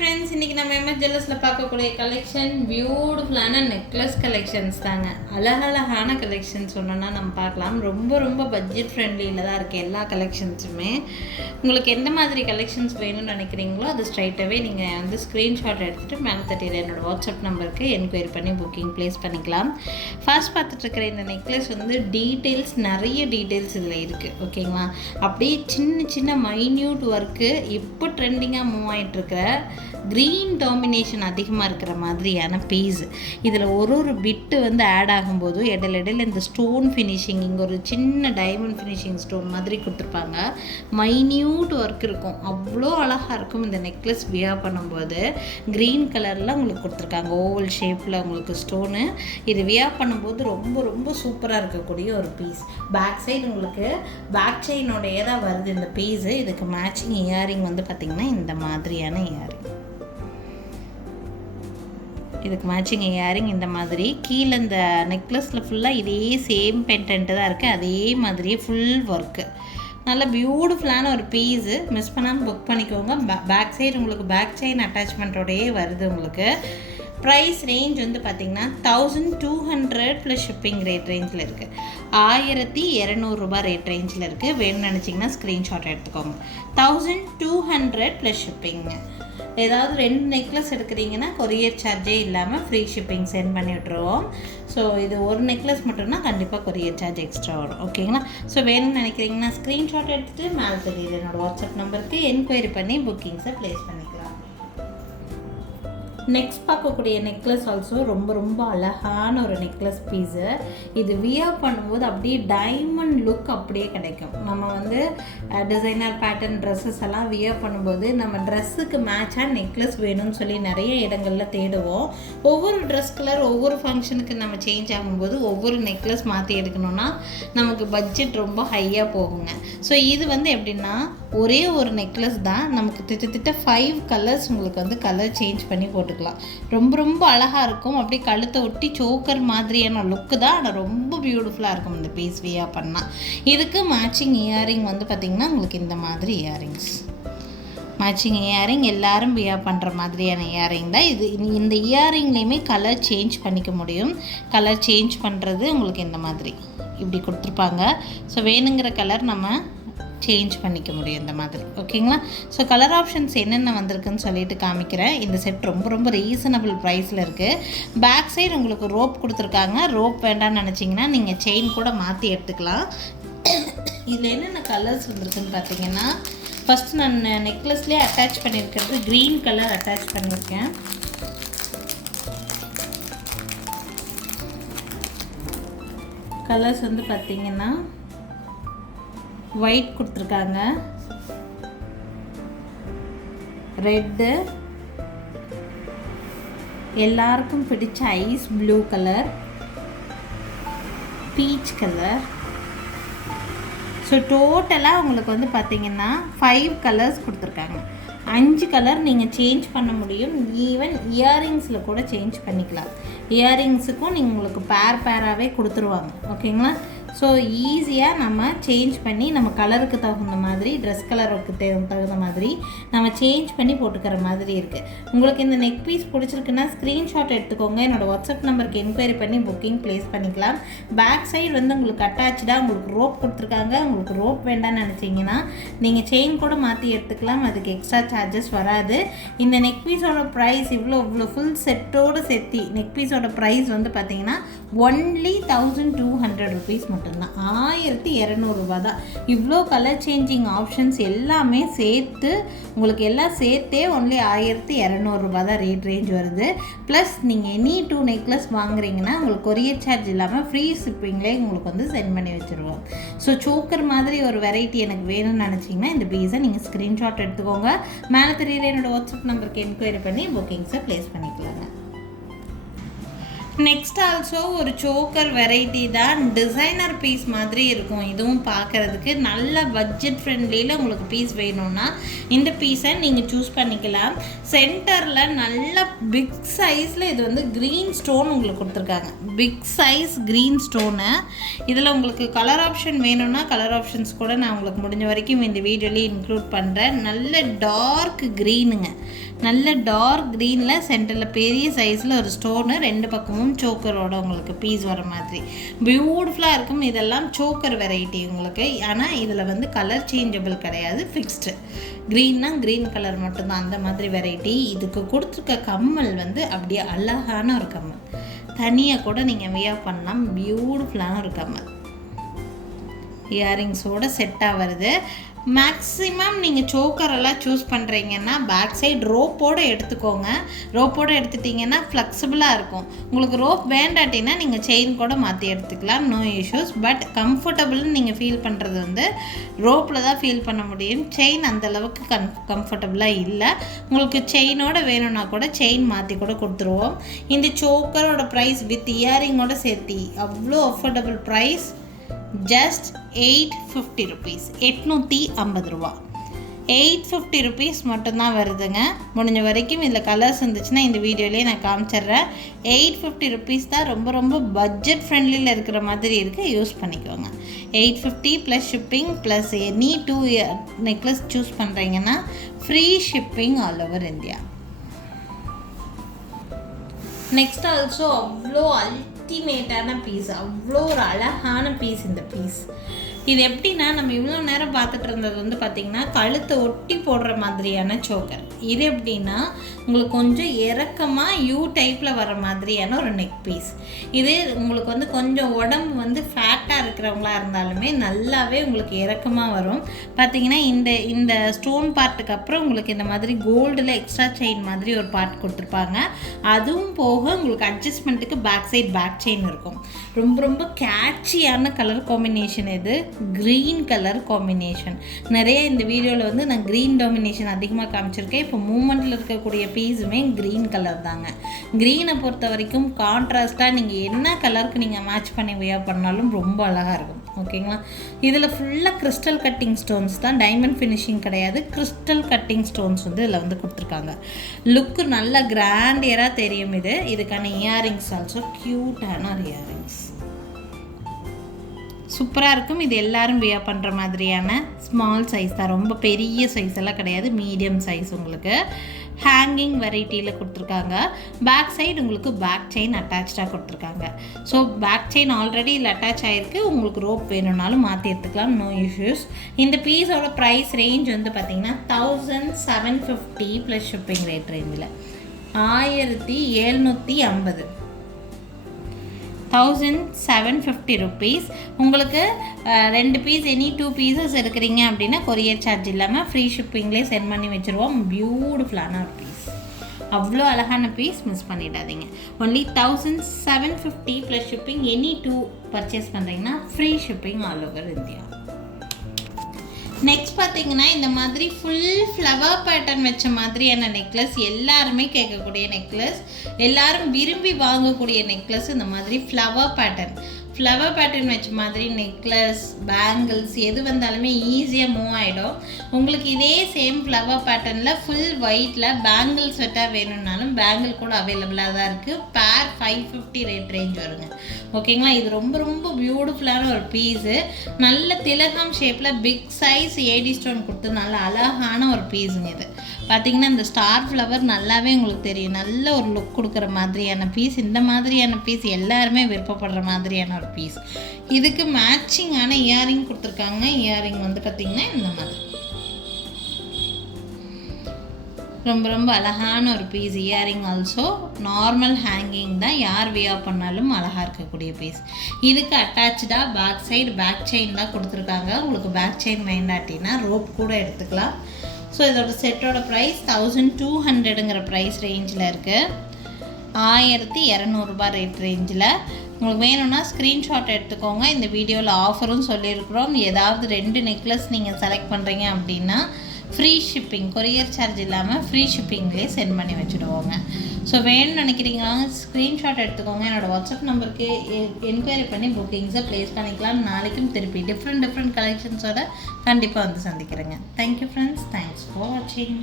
Friends, இன்றைக்கி நம்ம MS ஜுவல்லர்ஸில் பார்க்கக்கூடிய கலெக்ஷன் பியூட்டிஃபுல்லான நெக்லஸ் கலெக்ஷன்ஸ் தாங்க. அழகழகான கலெக்ஷன்ஸ் சொன்னோன்னா நம்ம பார்க்கலாம். ரொம்ப பட்ஜெட் ஃப்ரெண்ட்லியில் தான் இருக்குது எல்லா கலெக்ஷன்ஸுமே. உங்களுக்கு எந்த மாதிரி கலெக்ஷன்ஸ் வேணும்னு நினைக்கிறீங்களோ அது ஸ்ட்ரைட்டாகவே நீங்கள் வந்து ஸ்க்ரீன்ஷாட் எடுத்துகிட்டு மேலே தட்டியில் என்னோடய வாட்ஸ்அப் நம்பருக்கு என்கொயரி பண்ணி புக்கிங் ப்ளேஸ் பண்ணிக்கலாம். ஃபர்ஸ்ட் பார்த்துட்ருக்கிற இந்த நெக்லஸ் வந்து நிறைய டீட்டெயில்ஸ் இதில் இருக்குது. ஓகேங்களா, அப்படியே சின்ன மைன்யூட் ஒர்க்கு இப்போ ட்ரெண்டிங்காக மூவ் ஆகிட்டுருக்கிற க்ரீன் டாமினேஷன் அதிகமாக இருக்கிற மாதிரியான பீஸ். இதில் ஒரு பிட்டு வந்து ஆட் ஆகும்போது இடையில இந்த ஸ்டோன் ஃபினிஷிங், இங்கே ஒரு சின்ன டைமண்ட் ஃபினிஷிங் ஸ்டோன் மாதிரி கொடுத்துருப்பாங்க. மைன்யூட் ஒர்க் இருக்கும், அவ்வளோ அழகாக இருக்கும். இந்த நெக்லஸ் வியர் பண்ணும்போது க்ரீன் கலரில் உங்களுக்கு கொடுத்துருக்காங்க, ஓவல் ஷேப்பில் உங்களுக்கு ஸ்டோனு. இது வியர் பண்ணும்போது ரொம்ப சூப்பராக இருக்கக்கூடிய ஒரு பீஸ். பேக் சைடு உங்களுக்கு பேக் செயினோடைய தான் வருது இந்த பீஸு. இதுக்கு மேட்சிங் இயரிங் வந்து பார்த்திங்கன்னா இந்த மாதிரியான இயரிங். இதுக்கு மேட்சிங் இயரிங் இந்த மாதிரி. கீழே இந்த நெக்லஸில் ஃபுல்லாக இதே சேம் பெண்டன்ட்டு தான் இருக்குது, அதே மாதிரியே ஃபுல் ஒர்க்கு. நல்ல பியூட்டிஃபுல்லான ஒரு பீஸு. மிஸ் பண்ணாமல் புக் பண்ணிக்கோங்க. பேக் சைடு உங்களுக்கு பேக் செயின் அட்டாச்மெண்ட்டோடையே வருது. உங்களுக்கு ப்ரைஸ் ரேஞ்ச் வந்து பார்த்திங்கன்னா 1200 ப்ளஸ் ஷிப்பிங் ரேஞ்சில் இருக்குது. 1200 ரேட் ரேஞ்சில் இருக்குது. வேணும்னு நினச்சிங்கன்னா ஸ்க்ரீன்ஷாட் எடுத்துக்கோங்க. 1200 ப்ளஸ் ஷிப்பிங்க. ஏதாவது 2 நெக்லஸ் எடுக்கிறீங்கன்னா கொரியர் சார்ஜே இல்லாமல் ஃப்ரீ ஷிப்பிங் சென்ட் பண்ணி விட்ருவோம். ஸோ இது ஒரு நெக்லஸ் மட்டும்னா கண்டிப்பாக கொரியர் சார்ஜ் எக்ஸ்ட்ரா வரும். ஓகேங்களா, ஸோ வேணும்னு நினைக்கிறீங்கன்னா ஸ்க்ரீன்ஷாட் எடுத்துகிட்டு மேலே தெரியுது என்னோடய வாட்ஸ்அப் நம்பருக்கு என்கொயரி பண்ணி புக்கிங்ஸை ப்ளேஸ் பண்ணிக்கலாம். நெக்ஸ்ட் பார்க்கக்கூடிய நெக்லஸ் ஆல்சோ ரொம்ப அழகான ஒரு நெக்லஸ் பீஸு. இது வியர் பண்ணும்போது அப்படியே டைமண்ட் லுக் அப்படியே கிடைக்கும். நம்ம வந்து டிசைனர் பேட்டர்ன் ட்ரெஸ்ஸஸ் எல்லாம் வியர் பண்ணும்போது நம்ம ட்ரெஸ்ஸுக்கு மேட்சாக நெக்லஸ் வேணும்னு சொல்லி நிறைய இடங்களில் தேடுவோம். ஒவ்வொரு ட்ரெஸ் கலர் ஒவ்வொரு ஃபங்க்ஷனுக்கு நம்ம சேஞ்ச் ஆகும்போது ஒவ்வொரு நெக்லஸ் மாற்றி எடுக்கணும்னா நமக்கு பட்ஜெட் ரொம்ப ஹையாக போகுங்க. ஸோ இது வந்து எப்படின்னா ஒரே ஒரு நெக்லஸ் தான், நமக்கு திட்ட 5 கலர்ஸ் உங்களுக்கு வந்து கலர் சேஞ்ச் பண்ணி போட்டுக்கலாம். ரொம்ப அழகாக இருக்கும். அப்படியே கழுத்தை ஒட்டி சோக்கர் மாதிரியான லுக்கு தான், ஆனால் ரொம்ப பியூட்டிஃபுல்லாக இருக்கும் இந்த பீஸ் வியர் பண்ணால். இதுக்கு மேட்சிங் இயரிங் வந்து பார்த்திங்கன்னா உங்களுக்கு இந்த மாதிரி இயரிங்ஸ். மேட்சிங் இயரிங் எல்லாரும் வியர் பண்ணுற மாதிரியான இயரிங் தான் இது. இந்த இயரிங்லேயுமே கலர் சேஞ்ச் பண்ணிக்க முடியும். கலர் சேஞ்ச் பண்ணுறது உங்களுக்கு இந்த மாதிரி இப்படி கொடுத்துருப்பாங்க. ஸோ வேணுங்கிற கலர் நம்ம சேஞ்ச் பண்ணிக்க முடியும் இந்த மாதிரி. ஓகேங்களா, ஸோ கலர் ஆப்ஷன்ஸ் என்னென்ன வந்திருக்குன்னு சொல்லிட்டு காமிக்கிறேன். இந்த செட் ரொம்ப ரீசனபிள் ப்ரைஸில் இருக்குது. பேக் சைடு உங்களுக்கு ரோப் கொடுத்துருக்காங்க. ரோப் வேண்டாம்னு நினச்சிங்கன்னா நீங்கள் செயின் கூட மாற்றி எடுத்துக்கலாம். இதில் என்னென்ன கலர்ஸ் வந்திருக்குன்னு பார்த்தீங்கன்னா, ஃபஸ்ட்டு நான் நெக்லஸ்லேயே அட்டாச் பண்ணியிருக்கிறது க்ரீன் கலர் அட்டாச் பண்ணியிருக்கேன். கலர்ஸ் வந்து பார்த்திங்கன்னா ஒயிட் கொடுத்துருக்காங்க, ரெட்டு, எல்லாருக்கும் பிடிச்ச ice blue colour, peach colour. So டோட்டலாக உங்களுக்கு வந்து பார்த்திங்கன்னா 5 கலர்ஸ் கொடுத்துருக்காங்க. 5 கலர் நீங்கள் சேஞ்ச் பண்ண முடியும். ஈவன் இயரிங்ஸில் கூட சேஞ்ச் பண்ணிக்கலாம். இயரிங்ஸுக்கும் நீங்கள் உங்களுக்கு பேராகவே கொடுத்துருவாங்க. ஓகேங்களா, ஸோ ஈஸியாக நம்ம சேஞ்ச் பண்ணி நம்ம கலருக்கு தகுந்த மாதிரி, ட்ரெஸ் கலருக்கு தகுந்த மாதிரி நம்ம சேஞ்ச் பண்ணி போட்டுக்கிற மாதிரி இருக்குது. உங்களுக்கு இந்த நெக் பீஸ் பிடிச்சிருக்குன்னா ஸ்க்ரீன்ஷாட் எடுத்துக்கோங்க. என்னோடய வாட்ஸ்அப் நம்பருக்கு என்கொயரி பண்ணி புக்கிங் ப்ளேஸ் பண்ணிக்கலாம். பேக் சைடு வந்து உங்களுக்கு அட்டாச்சாக உங்களுக்கு ரோப் கொடுத்துருக்காங்க. உங்களுக்கு ரோப் வேண்டாம்னு நினச்சிங்கன்னா நீங்கள் செயின் கூட மாற்றி எடுத்துக்கலாம். அதுக்கு எக்ஸ்ட்ரா சார்ஜஸ் வராது. இந்த நெக் பீஸோட ப்ரைஸ் இவ்வளோ ஃபுல் செட்டோடு சேர்த்தி நெக் பீஸோட ப்ரைஸ் வந்து பார்த்திங்கன்னா ஒன்லி 1200 ருபீஸ் மட்டும்தான். 1200 தான். இவ்வளோ கலர் சேஞ்சிங் ஆப்ஷன்ஸ் எல்லாமே சேர்த்து உங்களுக்கு எல்லாம் சேர்த்தே ஒன்லி 1200 தான் ரேட் ரேஞ்ச் வருது. ப்ளஸ் நீங்கள் எனி 2 நெக்லஸ் வாங்குறீங்கன்னா உங்களுக்கு கொரியர் சார்ஜ் இல்லாமல் ஃப்ரீ ஷிப்பிங்லேயே உங்களுக்கு வந்து சென்ட் பண்ணி வச்சுருவோம். ஸோ சோக்கர் மாதிரி ஒரு வெரைட்டி எனக்கு வேணும்னு நினச்சிங்கன்னா இந்த பீஸை நீங்கள் ஸ்க்ரீன்ஷாட் எடுத்துக்கோங்க. மேலே தெரியல என்னோடய வாட்ஸ்அப் நம்பருக்கு என்கொயரி பண்ணி புக்கிங்ஸை ப்ளேஸ் பண்ணிக்கலாங்க. நெக்ஸ்ட் ஆல்சோ ஒரு சோக்கர் வெரைட்டி தான், டிசைனர் பீஸ் மாதிரி இருக்கும். இதுவும் பார்க்குறதுக்கு நல்ல பட்ஜெட் ஃப்ரெண்ட்லியில் உங்களுக்கு பீஸ் வேணும்னா இந்த பீஸை நீங்கள் சூஸ் பண்ணிக்கலாம். சென்டரில் நல்ல பிக் சைஸில் இது வந்து க்ரீன் ஸ்டோன் உங்களுக்கு கொடுத்துருக்காங்க, பிக் சைஸ் க்ரீன் ஸ்டோனு. இதில் உங்களுக்கு கலர் ஆப்ஷன் வேணும்னா கலர் ஆப்ஷன்ஸ் கூட நான் உங்களுக்கு முடிஞ்ச வரைக்கும் இந்த வீடியோலேயே இன்க்ளூட் பண்ணுறேன். நல்ல டார்க் க்ரீனுங்க, நல்ல டார்க் க்ரீனில் சென்டரில் பெரிய சைஸில் ஒரு ஸ்டோனு, ரெண்டு பக்கமும் சோக்கரோட உங்களுக்கு பீஸ் வர மாதிரி பியூட்டிஃபுல்லாக இருக்கும். இதெல்லாம் சோக்கர் வெரைட்டி உங்களுக்கு. ஆனால் இதில் வந்து கலர் சேஞ்சபிள் கிடையாது, ஃபிக்ஸ்டு. க்ரீன்னா க்ரீன் கலர் மட்டும்தான், அந்த மாதிரி வெரைட்டி. இதுக்கு கொடுத்துருக்க கம்மல் வந்து அப்படியே அழகான ஒரு கம்மல், தனியாக கூட நீங்கள் வியர் பண்ணலாம். பியூட்டிஃபுல்லான ஒரு கம்மல், இயரிங்ஸோடு செட்டாக வருது. மேக்ஸிமம் நீங்கள் சோக்கரெல்லாம் சூஸ் பண்ணுறீங்கன்னா பேக் சைடு ரோப்போடு எடுத்துக்கோங்க. ரோப்போடு எடுத்துட்டிங்கன்னா ஃப்ளெக்சிபிளாக இருக்கும். உங்களுக்கு ரோப் வேண்டாட்டின்னா நீங்கள் செயின் கூட மாற்றி எடுத்துக்கலாம், நோ இஷ்யூஸ். பட் கம்ஃபர்டபுள்னு நீங்கள் ஃபீல் பண்ணுறது வந்து ரோப்பில் தான் ஃபீல் பண்ண முடியும். செயின் அந்தளவுக்கு கம்ஃபர்டபுளாக இல்லை. உங்களுக்கு செயினோட வேணும்னா கூட செயின் மாற்றி கூட கொடுத்துருவோம். இந்த சோக்கரோட ப்ரைஸ் வித் இயரிங்கோட சேர்த்தி அவ்வளோ அஃபோர்டபுள் ப்ரைஸ், ஜஸ்ட் 850 rupees, 850 ரூபா, 850 rupees மட்டும்தான் வருதுங்க. முடிஞ்ச வரைக்கும் இதில் கலர்ஸ் இருந்துச்சுன்னா இந்த வீடியோலேயே நான் காமிச்சிட்றேன். 850 rupees தான், ரொம்ப ரொம்ப பட்ஜெட் ஃப்ரெண்ட்லியில் இருக்கிற மாதிரி இருக்குது, யூஸ் பண்ணிக்கோங்க. 850 plus shipping plus any 2 necklace choose பண்ணுறீங்கன்னா free shipping all over India. Next also அவ்வளோ அல்டிமேட்டான பீஸ், அவ்வளோ ஒரு அழகான பீஸ் இந்த பீஸ். இது எப்படின்னா, நம்ம இவ்வளோ நேரம் பார்த்துட்டு இருந்தது வந்து பார்த்திங்கன்னா கழுத்தை ஒட்டி போடுற மாதிரியான சோக்கர். இது எப்படின்னா உங்களுக்கு கொஞ்சம் இறக்கமாக யூ டைப்பில் வர மாதிரியான ஒரு நெக் பீஸ். இது உங்களுக்கு வந்து கொஞ்சம் உடம்பு வந்து ஃபேட்டாக இருக்கிறவங்களா இருந்தாலுமே நல்லாவே உங்களுக்கு இறக்கமாக வரும். பார்த்திங்கன்னா இந்த ஸ்டோன் பார்ட்டுக்கு அப்புறம் உங்களுக்கு இந்த மாதிரி கோல்டில் எக்ஸ்ட்ரா செயின் மாதிரி ஒரு பார்ட் கொடுத்துருப்பாங்க. அதுவும் போக உங்களுக்கு அட்ஜஸ்ட்மெண்ட்டுக்கு பேக் சைட் பேக் செயின் இருக்கும். ரொம்ப ரொம்ப கேட்சியான கலர் காம்பினேஷன் இது, க்ரீன் கலர் காம்பினேஷன். நிறைய இந்த வீடியோவில் வந்து நான் க்ரீன் டாமினேஷன் அதிகமாக காமிச்சிருக்கேன். இப்போ மூமெண்ட்டில் இருக்கக்கூடிய பீஸுமே க்ரீன் கலர் தாங்க. க்ரீனை பொறுத்த வரைக்கும் கான்ட்ராஸ்ட்டாக நீங்கள் என்ன கலருக்கு நீங்கள் மேட்ச் பண்ணி வியர் பண்ணாலும் ரொம்ப அழகாக இருக்கும். ஓகேங்களா? இதில் ஃபுல்லாக கிறிஸ்டல் கட்டிங் ஸ்டோன்ஸ் தான், டைமண்ட் ஃபினிஷிங் கிடையாது. கிறிஸ்டல் கட்டிங் ஸ்டோன்ஸ் வந்து இதில் வந்து கொடுத்துருக்காங்க. லுக்கு நல்ல கிராண்டியராக தெரியும். இதுக்கான இயரிங்ஸ் ஆல்சோ க்யூட்டான ஒரு இயரிங்ஸ், சூப்பராக இருக்கும். இது எல்லோரும் வியர் பண்ணுற மாதிரியான ஸ்மால் சைஸ் தான், ரொம்ப பெரிய சைஸ் எல்லாம் கிடையாது, மீடியம் சைஸ். உங்களுக்கு ஹேங்கிங் வெரைட்டியில் கொடுத்துருக்காங்க. பேக் சைடு உங்களுக்கு பேக் செயின் அட்டாச்சாக கொடுத்துருக்காங்க. ஸோ பேக் செயின் ஆல்ரெடி இதில் அட்டாச் ஆகிருக்கு. உங்களுக்கு ரோப் வேணும்னாலும் மாற்றி எடுத்துக்கலாம், நோ இஷ்யூஸ். இந்த பீஸோட ப்ரைஸ் ரேஞ்ச் வந்து பார்த்திங்கன்னா 1750 ப்ளஸ் ஷிப்பிங் ரேட் ரேஞ்சில் 1750, 1750 rupees. உங்களுக்கு 2 பீஸ் எனி 2 பீசஸ் எடுக்கிறீங்க அப்படின்னா கொரியர் சார்ஜ் இல்லாமல் ஃப்ரீ ஷிப்பிங்லேயே சென்ட் பண்ணி வச்சுருவோம். பியூட்டிஃபுல்லான ஒரு பீஸ், அவ்வளோ அழகான பீஸ், மிஸ் பண்ணிடாதீங்க. Only 1750 plus shipping. Any 2 purchase பண்ணுறீங்கன்னா free shipping all over India. Next பார்த்தீங்கன்னா இந்த மாதிரி ஃபுல் ஃப்ளவர் பேட்டர்ன் வச்ச மாதிரியான நெக்லஸ், எல்லாருமே கேட்கக்கூடிய நெக்லஸ், எல்லாரும் விரும்பி வாங்கக்கூடிய நெக்லஸ். இந்த மாதிரி ஃப்ளவர் பேட்டர்ன் வச்ச மாதிரி நெக்லஸ், பேங்கிள்ஸ் எது வந்தாலுமே ஈஸியாக மூவ் ஆகிடும். உங்களுக்கு இதே சேம் ஃப்ளவர் பேட்டர்னில் ஃபுல் ஒயிட்டில் பேங்கிள் செட்டாக வேணும்னாலும் பேங்கிள் கூட அவைலபிளாக தான் இருக்குது. பேர் 550 ரேட் ரேஞ்ச் வருங்க. ஓகேங்களா? இது ரொம்ப ரொம்ப பியூட்டிஃபுல்லான ஒரு பீஸு. நல்ல திலகம் ஷேப்பில் பிக் சைஸ் ஏடி ஸ்டோன் கொடுத்து நல்ல அழகான ஒரு பீஸுங்க. இது பார்த்திங்கன்னா இந்த ஸ்டார் ஃப்ளவர் நல்லாவே உங்களுக்கு தெரியும், நல்ல ஒரு லுக் கொடுக்குற மாதிரியான பீஸ். இந்த மாதிரியான பீஸ் எல்லாருமே விருப்பப்படுற மாதிரியான ஒரு பீஸ். இதுக்கு மேட்சிங்கான இயரிங் கொடுத்துருக்காங்க. இயரிங் வந்து பார்த்திங்கன்னா இந்த மாதிரி ரொம்ப ரொம்ப அழகான ஒரு piece. Earring also normal hanging தான், யார் வியர் பண்ணாலும் அழகாக இருக்கக்கூடிய பீஸ். இதுக்கு அட்டாச்சாக பேக் சைடு பேக் செயின் தான் கொடுத்துருக்காங்க. உங்களுக்கு பேக் செயின் வேண்டாட்டினா ரோப் கூட எடுத்துக்கலாம். ஸோ இதோட செட்டோட ப்ரைஸ் 1200ங்கிற ப்ரைஸ் ரேஞ்சில் இருக்குது. 1200 ரேட் ரேஞ்சில். உங்களுக்கு வேணும்னா ஸ்க்ரீன்ஷாட் எடுத்துக்கோங்க. இந்த வீடியோவில் ஆஃபரும் சொல்லியிருக்கிறோம். ஏதாவது 2 நெக்லஸ் நீங்கள் செலக்ட் பண்ணுறீங்க அப்படின்னா ஃப்ரீ ஷிப்பிங், கொரியர் சார்ஜ் இல்லாமல் ஃப்ரீ ஷிப்பிங்லேயே சென்ட் பண்ணி வச்சுடுவோங்க. ஸோ வேணும்னு நினைக்கிறீங்களா ஸ்க்ரீன்ஷாட் எடுத்துக்கோங்க. என்னோடய வாட்ஸ்அப் நம்பருக்கு என்கொயரி பண்ணி புக்கிங்ஸை ப்ளேஸ் பண்ணிக்கலாம். நாளைக்கும் திருப்பி டிஃப்ரெண்ட் கலெக்ஷன்ஸோட கண்டிப்பாக வந்து சந்திக்கிறேங்க. தேங்க்யூ ஃப்ரெண்ட்ஸ், தேங்க்ஸ் ஃபார் வாட்சிங்.